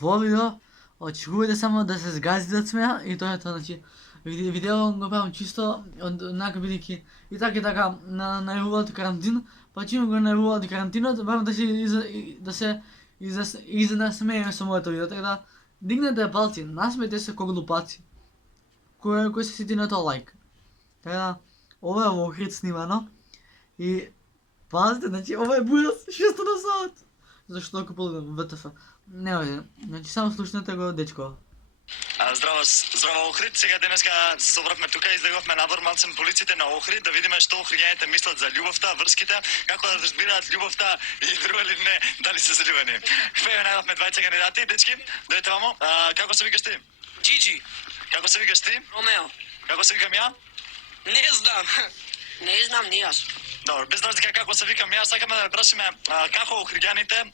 во видео, очекувате само да се згазите од смеа и тоа е тоа, значи видео го правам чисто од онака бидејќи и така најавуваат карантин, па чим го најавуваат карантинот, барам да се изнасмееме со моето видео, така да дигнете палци, насмејте се ко глупаци. Кој се сети на тоа лайк. Така да, ова е во Охрид снимано и пазите, значи ова е бујас 6 на сат. Зашто ако погледам ВТФ. Не ојде, значи само слушнете го дечко. Здраво Охрид, сега денеска се собравме тука, излеговме навор малцен по улиците на Охрид да видиме што охриѓаните мислат за љубовта, врските, како да разбираат љубовта и друго или не, дали се заљубени. Веќе најдовме двајца кандидати, дечки, дојдете вамо. Како се викаш ти? Джиджи. Како се викаш ти? Ромео. Како се викам ја? Не знам. Не знам ни јас. Добро, без разлика како се викам ја, сакаме да прашиме како охриѓаните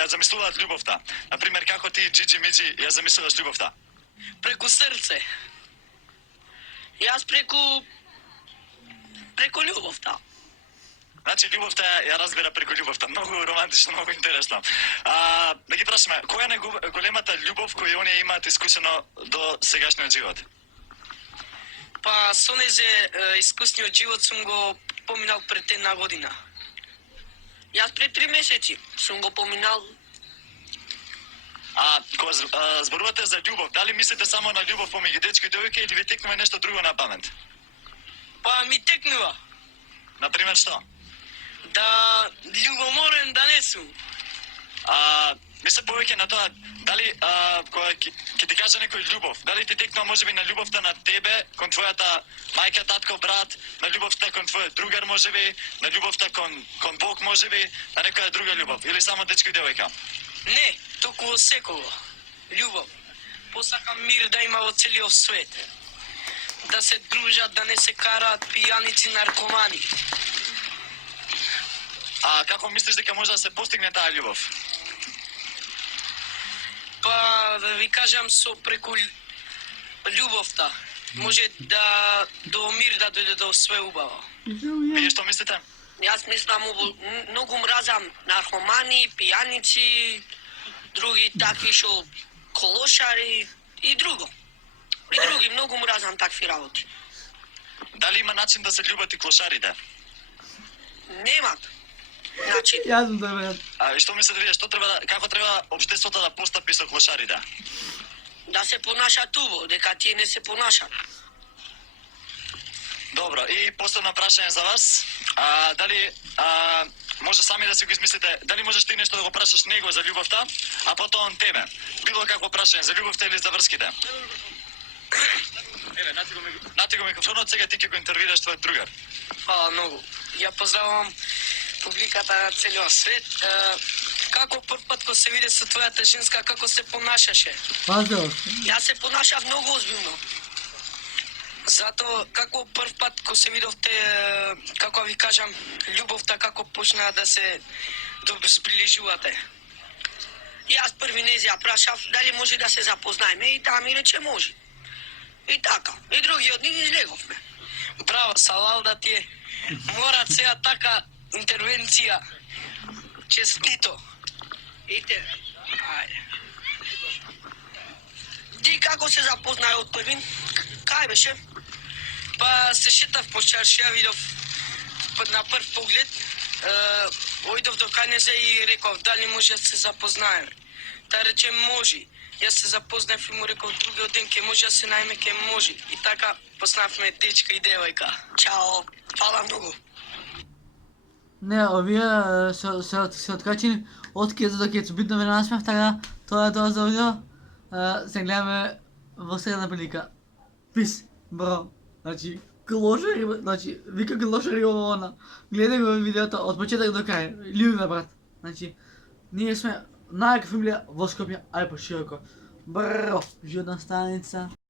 ја замислуваат љубовта. Например, како ти, Джиджи Миджи, ја замислуваш љубовта? Преку срце. Јас преку љубовта. Значи, љубовта ја разбира преку љубовта. Многу романтично, многу интересно. Да ги прашиме, која е најголемата љубов која оние имаат искусено до сегашниот живот? Па со незе искусниот живот сум го поминал пред една година. Јас пред 3 месеци сум го поминал. Кога зборувате за љубов, дали мислите само на љубов помеѓу дечко и девојка или ви текнува нешто друго на памет? Па ми текнува. Например, што? Да љубоморен да не сум. Мисле повеќе на тоа, дали кога ќе ти каже некој љубов, дали ти текнува можеби на љубовта на тебе, кон твојата мајка, татко, брат, на љубовта кон твојот другар можеби, на љубовта кон Бог можеби, на некоја друга љубов, или само дечко и девојка? Не, току во секого. Љубов. Посакам мир да има во целиот свет. Да се дружат, да не се караат пијаници, наркомани. Како мислиш дека може да се постигне таа љубов? Па, да ви кажам, преку љубовта може да до мир да дојде до све убаво. Вие што мислите? Јас мислам, многу мразам наркомани, пијаници, други такви шо колошари и друго. И други, многу мразам такви работи. Дали има начин да се љубат и клошарите? Немат. Значи, Јас сум да И што мислите вие, како треба општеството да постапи со клошарите? да се понашат убаво, дека тие не се понашат. Добро, и последно прашање за вас. Дали може сами да си го измислите, дали можеш ти нешто да го прашаш него за љубовта, а потоа он тебе? Било какво прашање за љубовта или за врските? Еве, нати го микрофонот, сега ти ќе го интервјуираш твојот другар. Фала многу. Ја поздравувам публиката на целиот свет. Како прв пат кога се виде со твојата женска, како се понашаше? Пазел. Јас се понашав многу озбилно. Затоа, како прв пат кога се видовте, како ви кажам, љубовта како почна да се зближувате. Јас први нези ја прашав дали може да се запознаеме и таа ми рече може. И така, и другиот ден излеговме. Браво, салал да ти е. Мора сега така интервенција. Честито. И те. Ајде. Ти како се запознај од првин? Кај беше? Па се шетав по чаршија, видов на прв поглед, ојдов до Канезе и реков дали може да се запознаеме. Та рече може. Јас се запознав и му реков другиот ден ке може да се најме, ке може. И така поснавме дечка и девојка. Чао, фала многу. Не, овие се откачени од кето до кето, битно ме насмев, така тоа е тоа за видео. Се гледаме во следна прилика. Пис, бро. Значи, глошари, значи, вика глошари ово она. Гледај го видеото од почеток до крај. Љуби ме, брат. Значи, ние сме најака фамилија во Скопје, ај пошироко. Бро, животна станица.